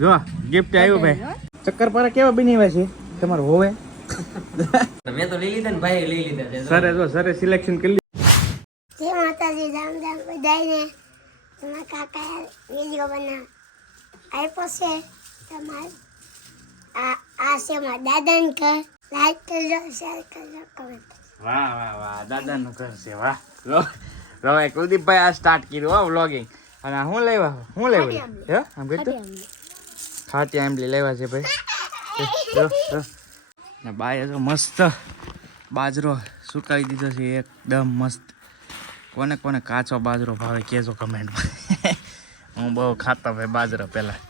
જો ગિફ્ટ આવ્યું ભાઈ. શક્કરપારા કેવા બનાવ્યા છે તમારે હોવે? મેં તો લઈ લીધા ને ભાઈ લઈ લીધા. સરે જો સરે સિલેક્શન કરી લીધું. જય માતાજી, રામ રામ બધાને. તમારા કાકા વિડીયો બનાવ આપ્યો છે. તમારે આ છે મારા દાદાનું ઘર. લાઈક કરજો, શેર કરજો, કમેન્ટ. વાહ વાહ વાહ, દાદાનું ઘર છે. વાહ જો ભાઈ કુલદીપભાઈ આ સ્ટાર્ટ કર્યું હો વ્લોગિંગ. અને હું લેવા હે આમ કીધું ખાટી આંબલી લેવા છે ભાઈ. ને બાય જો મસ્ત બાજરો સુકાવી દીધો છે એકદમ મસ્ત. કોને કોને કાચો બાજરો ભાવે કહેજો કમેન્ટમાં. હું બહુ ખાતો ભાઈ બાજરો પહેલાં.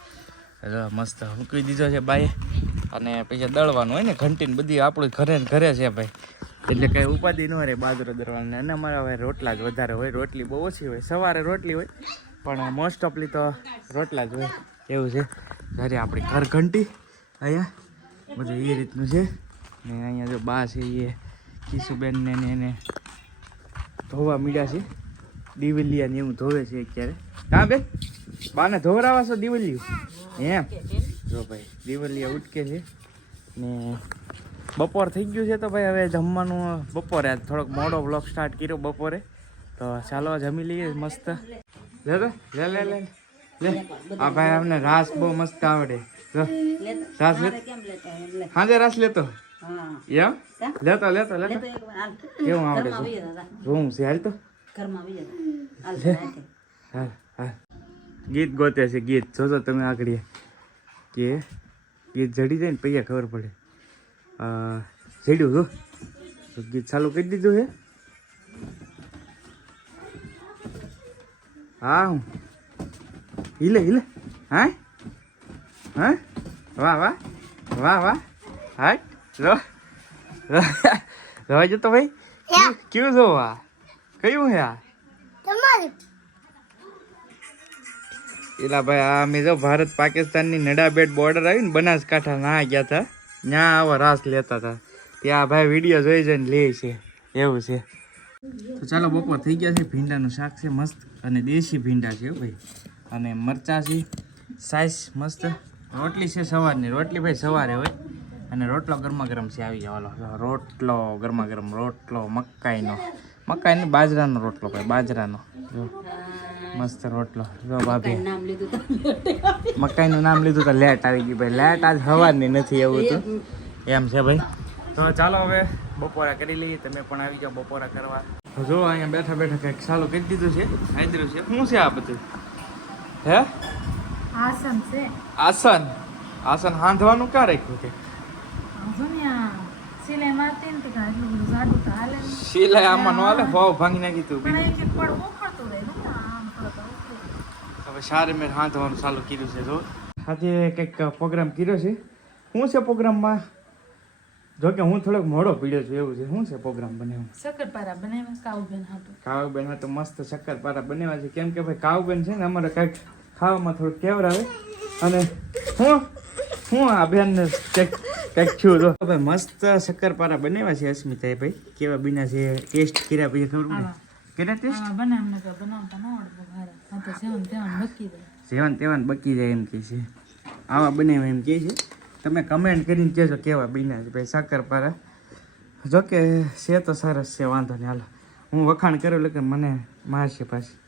જો મસ્ત મૂકી દીધો છે બાય. અને પછી દળવાનું હોય ને ઘંટીને બધી આપણું ઘરે ને ઘરે છે ભાઈ. એટલે કંઈ ઉપાધિ ન રહે બાજરો દળવાની. અને અમારા હવે રોટલા જ વધારે હોય, રોટલી બહુ ઓછી હોય. સવારે રોટલી હોય પણ મોસ્ટ ઓફલી તો રોટલા જ હોય એવું છે. જ્યારે આપણી ઘર ઘંટી અહીંયા બધું એ રીતનું છે. ને અહીંયા જો બા છે એ કિશુબેનને એને ધોવા મીડ્યા છે. દિવેલિયા ને એવું ધોવે છે અત્યારે. હા બેન બાને ધોવરાવા છો દિવેલિયું એમ? જો ભાઈ દિવેલિયા ઉટકે છે. ને બપોર થઈ ગયું છે તો ભાઈ હવે જમવાનું બપોરે થોડોક મોડો વ્લોગ સ્ટાર્ટ કર્યો બપોરે. તો ચાલો જમી લઈએ મસ્ત. લે લે લે લે લે આ ભાઈ અમને રાસ બહુ મસ્ત આવડે. રાસ લે હાજે રાસ લેતો એમ લેતો લેતો લેતો કેવું આવડે છે? રૂમ છે હાલ તો હાલ હાલ. ગીત ગોતે છે ગીત. જોજો તમે આગળ કે ગીત જડી જાય ને પૈયા ખબર પડે. જડ્યું તો ગીત ચાલુ કરી દીધું છે. હા હું हिले हिले હા હા વાહ વાહ વાહ વાહ હા રવા જતો ભાઈ કેવું છો? આ કયું હે આ તમારું? એલા ભાઈ આ અમે જો ભારત પાકિસ્તાનની નડાબેટ બોર્ડર આવી ને બનાસકાંઠા ના ગયા હતા. ત્યાં આવા રાસ લેતા હતા. ત્યાં ભાઈ વિડીયો જોઈ જઈને લે છે એવું છે. તો ચાલો બપોર થઈ ગયા છે. ભીંડાનું શાક છે મસ્ત અને દેશી ભીંડા છે ભાઈ. અને મરચાં છે સાઈઝ મસ્ત. રોટલી છે સવારની. રોટલી ભાઈ સવારે હોય. અને રોટલો ગરમા ગરમ છે આવી જવાનો રોટલો ગરમા ગરમ રોટલો મકાઈનો બાજરાનો રોટલો ભાઈ બાજરાનો. જો મસ્ત રોટલો. જો ભાભી મકાઈનું નામ લીધું તો લેટ આવી ગઈ ભાઈ. લેટ આજ સવારની નથી એવું તો એમ છે ભાઈ. તો ચાલો હવે બપોરા કરી લઈએ. તમે પણ આવી જાઓ બપોરા કરવા. જો અહીંયા બેઠા બેઠા કંઈક ચાલુ કરી દીધું છે. હાજરું છે શું છે આ બધું? હે આસન છે. આસન આસન હાંધવાનું ક્યાં રાખ્યું છે? સિલાઈ મારતી ને એટલું બધું જાડું તો હાલે ને. સિલાઈ આમાં નો હાલે. ભાવ ભાંગી નાખી તું. પણ એક એક પડ ઉખડતું રહે ને આમ થોડો હવે સારે મેં હાંધવાનું ચાલુ કર્યું છે. જો આજે કંઈક પ્રોગ્રામ કર્યો છે. શું છે પ્રોગ્રામમાં? જો કે હું થોડોક મોડો પીડ્યો છું એવું છે. શું છે પ્રોગ્રામ બન્યો? શક્કરપારા બનાવ્યા કાઉબેન હાટુ. કાવુબેન હા તો મસ્ત શક્કરપારા બનાવ્યા છે. કેમ કે ભાઈ કાવુબેન છે ને અમારે કંઈક ખાવામાં થોડુંક કેવરાવે. અને હું આ બેનને કંઈક થયું તો ભાઈ મસ્ત શક્કરપારા બનાવ્યા છે અસ્મિતાએ ભાઈ. કેવા બન્યા છે ટેસ્ટ કર્યા પછી ખબર પડે કેના ટેસ્ટ બનાવને તો બનાવતા ન આવડે બહાર. આ તો સેવન તેવન બકી જાય એમ કે છે. આવા બનાવ્યા એમ કે છે. તમે કમેન્ટ કરીને કહેજો કેવા બન્યા છે ભાઈ શક્કરપારા. જોકે છે તો સરસ છે વાંધો નહીં. હાલો હું વખાણ કર્યું એટલે કે મને મારશે પાછી.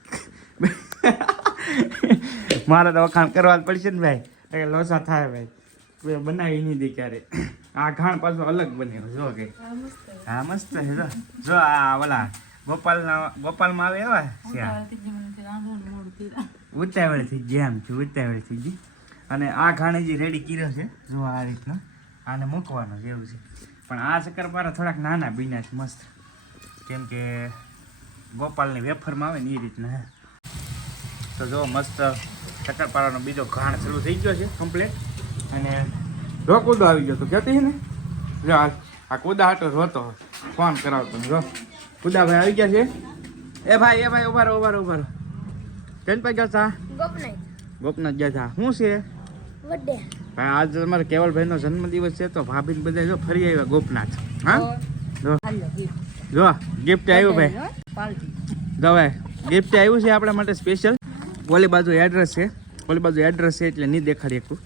મારે તો વખાણ કરવા જ પડશે ને ભાઈ. એટલે લોસા થાય ભાઈ. બનાવી નહીં દે ક્યારે. આ ઘાણ પાછું અલગ બન્યું જો કે હા મસ્ત છે. જો આ ઓલા ગોપાલમાં આવે એવા ઉતાવળ થઈ ગયા એમ છે. ઉતાવળ થઈ ગઈ. અને આ ઘાણ હજી રેડી કર્યો છે. જો આ રીતનો આને મૂકવાનો છે એવું છે. પણ આ શક્કરપારા થોડાક નાના બીના છે મસ્ત. કેમ કે ગોપાલની વેફરમાં આવે ને એ રીતના. તો જો મસ્ત શક્કરપારાનો બીજો ઘાણ શરૂ થઈ ગયો છે કમ્પ્લીટ. અને જો કૂદો આવી ગયો તો કહેતી ને જો આ કૂદા હાટો રોતો ફોન કરાવતો. જો કૂદાભાઈ આવી ગયા છે. એ ભાઈ ઉભા રહો કેમ પૈ ગયા હતા? ગોપનાથ ગયા હતા. શું છે ભાઈ? આજ તમારે કેવલભાઈનો જન્મદિવસ છે તો ભાભી બધા જો ફરી આવ્યા ગોપનાથ. હા જો ગિફ્ટ આવ્યું ભાઈ. જો ભાઈ ગિફ્ટ આવ્યું છે આપણા માટે સ્પેશિયલ. ઓલી બાજુ એડ્રેસ છે એટલે નહીં દેખાડી શકું.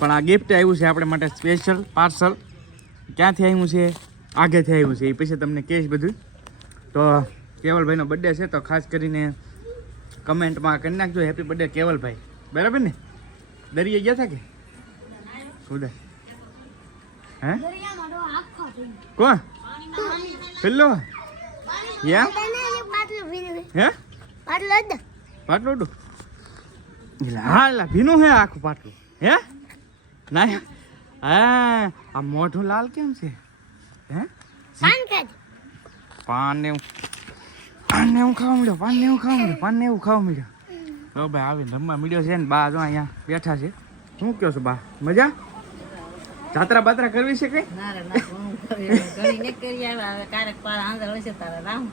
પણ આ ગિફ્ટ આવ્યું છે આપણે માટે સ્પેશિયલ પાર્સલ. ક્યાંથી આવ્યું છે, આગેથી આવ્યું છે, એ પછી તમને કહીશ બધું. તો કેવલભાઈનો બર્થડે છે તો ખાસ કરીને કમેન્ટમાં કરી નાખજો હેપી બર્થડે કેવલભાઈ. બરાબર ને? દરિયે ગયા હતા કે ખુદા? હે કોણ પેલો યા હે પાટલું ડું એટલે હા એટલે ભીનું હે આખું પાટલું હે ના હા આ મોઢું લાલ કેમ છે હે પાન ને એવું ખાવા મળ્યો પાન ને એવું ખાવા મળ્યો. તો ભાઈ આવીને રમવા મળ્યો છે ને બા જો અહીંયા બેઠા છે. શું કહો છો બા, મજા? જાત્રા બાત્રા કરવી છે કઈ?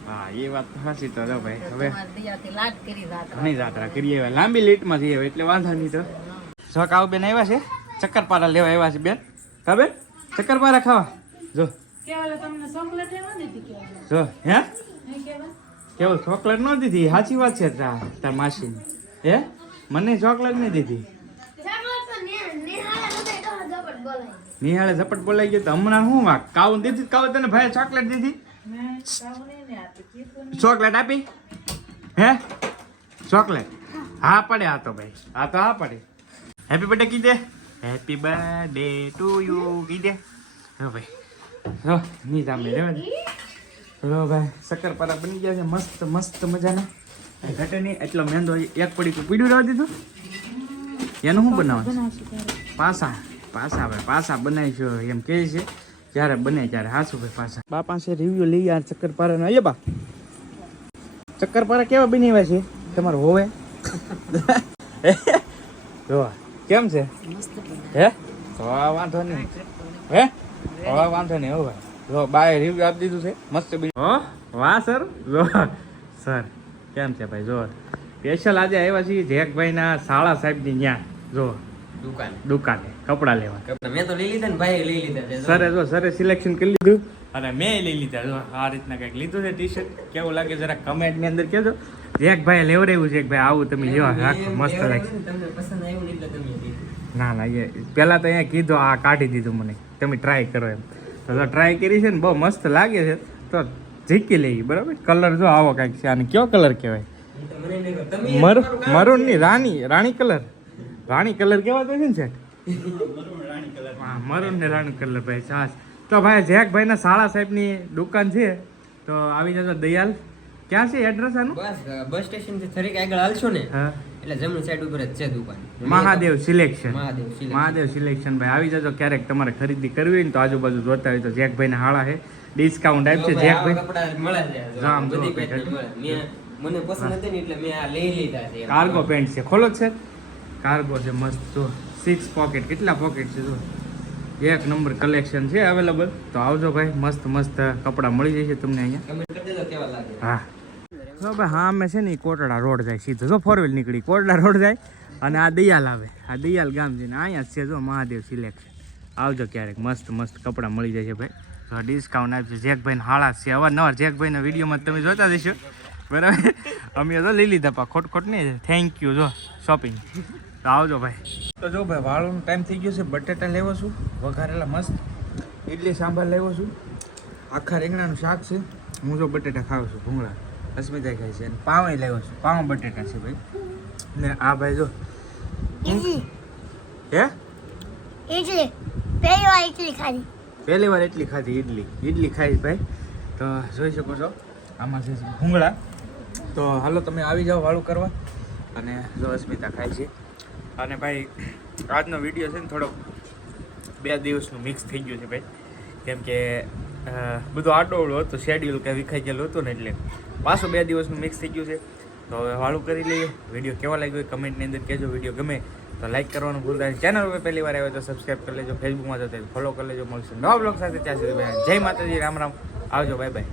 હા એ વાત તો સાચી. તો ભાઈ હવે ઘણી જાત્રા કરીએ, લાંબી લીટમાં જઈએ એટલે વાંધો નહીં. તો સકાવ બેન આવ્યા છે, ચક્કરપારા લેવા આવ્યા છે બેન. કા બેન ચક્કરપારા ખાવા? જો જો હે કેવું ચોકલેટ ન દીધી? સાચી વાત છે તાર માસીની. હે મને ચોકલેટ નહીં દીધી. નિહાળે ઝપટ બોલાઈ ગયો તો હમણાં શું વાક કાવું દીધી? કાવું તને ભાઈ ચોકલેટ દીધી? ચોકલેટ આપી હે? ચોકલેટ હા પડે. આ તો ભાઈ આ તો હા પડે. હેપી બર્થડે કીધે, હેપી બર્થડે ટુ યુ કીધે. હો ભાઈ હો ની સામે રહેવા દે. હલો ભાઈ શક્કરપારા બની ગયા છે મસ્ત મસ્ત મજાના. ઘટે નહીં એટલો મેંદો એક પડી પીડું રહેવા દીધું. એનું શું બનાવવાનું? પાસા ભાઈ પાસા બનાવીશું એમ કહે છે. જ્યારે બને ત્યારે હાસું ભાઈ પાસા. બા પાસે રિવ્યુ લઈ યાર ચક્કરપારાના. એ બા ચક્કરપારા કેવા બનાવ્યા છે તમારે હોવે? જો કેમ છે હે? વાંધો નહીં હે? વાંધો નહીં. હો ભાઈ જો બાએ રિવ્યુ આપી દીધું છે મસ્ત. હો વાહ સર. જો સર કેમ છે ભાઈ? જો સ્પેશિયલ આજે આવ્યા છીએ જેકભાઈના શાળા સાહેબની ત્યાં. જો દુકાને કપડાં લેવા. મેં તો લઈ લીધા ને ભાઈ લઈ લીધા. સરે જો સરે સિલેક્શન કરી લીધું અને મેં લઈ લીધા. જો આ રીતના કંઈક લીધું છે ટી શર્ટ. કેવું લાગે જરા કમેન્ટ ની અંદર કહેજો. જેકભાઈ લેવડાવ્યું છે કે ભાઈ આવું તમે લેવા રાખો મસ્ત લાગશે. તમને પસંદ આવ્યું એટલે તમે લીધું. ના એ પહેલાં તો અહીંયા કીધું આ કાઢી દીધું મને તમે ટ્રાય કરો એમ. તો ટ્રાય કરી છે ને બહુ મસ્ત લાગે છે તો ઝીકી લઈ. બરાબર કલર જો આવો કાંઈક છે. આને કયો કલર કહેવાય? મરૂન ની રાણી કલર. રાણી કલર કેવાતો છે ને સેટ? હા મરૂન ને રાણી કલર ભાઈ સાસ. તો ભાઈ જેકભાઈ ના શાળા સાહેબની દુકાન છે તો આવી જજો. દયાલ ક્યાં છે એડ્રેસ આનું? બસ સ્ટેશન થી થોડીક આગળ હાલશો ને હા એટલે જમણી સાઈડ ઉપર જ છે દુકાન. મહાદેવ સિલેક્શન. મહાદેવ મહાદેવ સિલેક્શન ભાઈ આવી જજો. ક્યારેક તમારે ખરીદી કરવી હોય ને તો આજુબાજુ જોતા હોય તો જેકભાઈ ના હાળા છે. ડિસ્કાઉન્ટ આપશે જેકભાઈ. કપડા મળે છે જામ જો મને પસંદ હતી ને એટલે મેં આ લઈ લીધા છે. કાર્ગો પેન્ટ છે. ખોલો છે કાર્ગો છે મસ્ત. જો 6 પોકેટ. કેટલા પોકેટ છે? જો એક નંબર કલેક્શન છે અવેલેબલ. તો આવજો ભાઈ મસ્ત મસ્ત કપડાં મળી જશે તમને અહીંયા. કમેન્ટ કરી દેજો કેવા લાગે. હા તો ભાઈ હા અમે છે ને એ કોટડા રોડ જાય સીધો. જો 4 વ્હીલ નીકળી કોટડા રોડ જાય અને આ દયાલ આવે. આ દયાલ ગામ છે ને અહીંયા જ છે જો મહાદેવ સિલેક્શન. આવજો ક્યારેક મસ્ત મસ્ત કપડાં મળી જશે ભાઈ. તો ડિસ્કાઉન્ટ આપશે. જેકભાઈને હાળા છે અવારનવાર જેકભાઈના વિડીયોમાં તમે જોતા જશો. બરાબર અમે તો લઈ લીધા પા ખોટ નહીં. થેન્ક યુ જો શોપિંગ. તો આવજો ભાઈ. તો જો ભાઈ વાળોનો ટાઈમ થઈ ગયો છે. બટેટા લેવો છું વઘારેલા મસ્ત. ઇડલી સાંભાર લેવો છું. આખા રીંગણાનું શાક છે. હું જો બટેટા ખાઉં છું ભૂંગળા. અસ્મિતા ખાય છે. અને પાવ લેવો છું. પાવ બટેટા છે ભાઈ. ને આ ભાઈ જો હે ઇડલી પહેલી વાર ઇડલી ખાધી. ઇડલી ખાઈ ભાઈ. તો જોઈ શકો છો આમાં છે ભૂંગળા. તો હાલો તમે આવી જાઓ વાળું કરવા. અને જો અસ્મિતા ખાય છે. અને ભાઈ આજનો વિડીયો છે ને થોડો 2 દિવસનું મિક્સ થઈ ગયું છે ભાઈ. કેમ કે બધું આડોવડું હતું શેડ્યુલ કંઈ વિખાઈ ગયેલું હતું ને એટલે પાછું 2 દિવસનું મિક્સ થઈ ગયું છે. તો હવે વાળું કરી લઈએ. વિડીયો કેવો લાગ્યો એ કમેન્ટની અંદર કહેજો. વિડીયો ગમે તો લાઈક કરવાનું ભૂલતા નહીં. ચેનલ પર પહેલી વાર આવ્યો તો સબસ્ક્રાઈબ કરી લેજો. ફેસબુકમાં જતો ફોલો કરી લેજો. મળશે નવા બ્લોગ સાથે. ત્યાં સુધી જય માતાજી. રામ રામ. આવજો. Bye bye.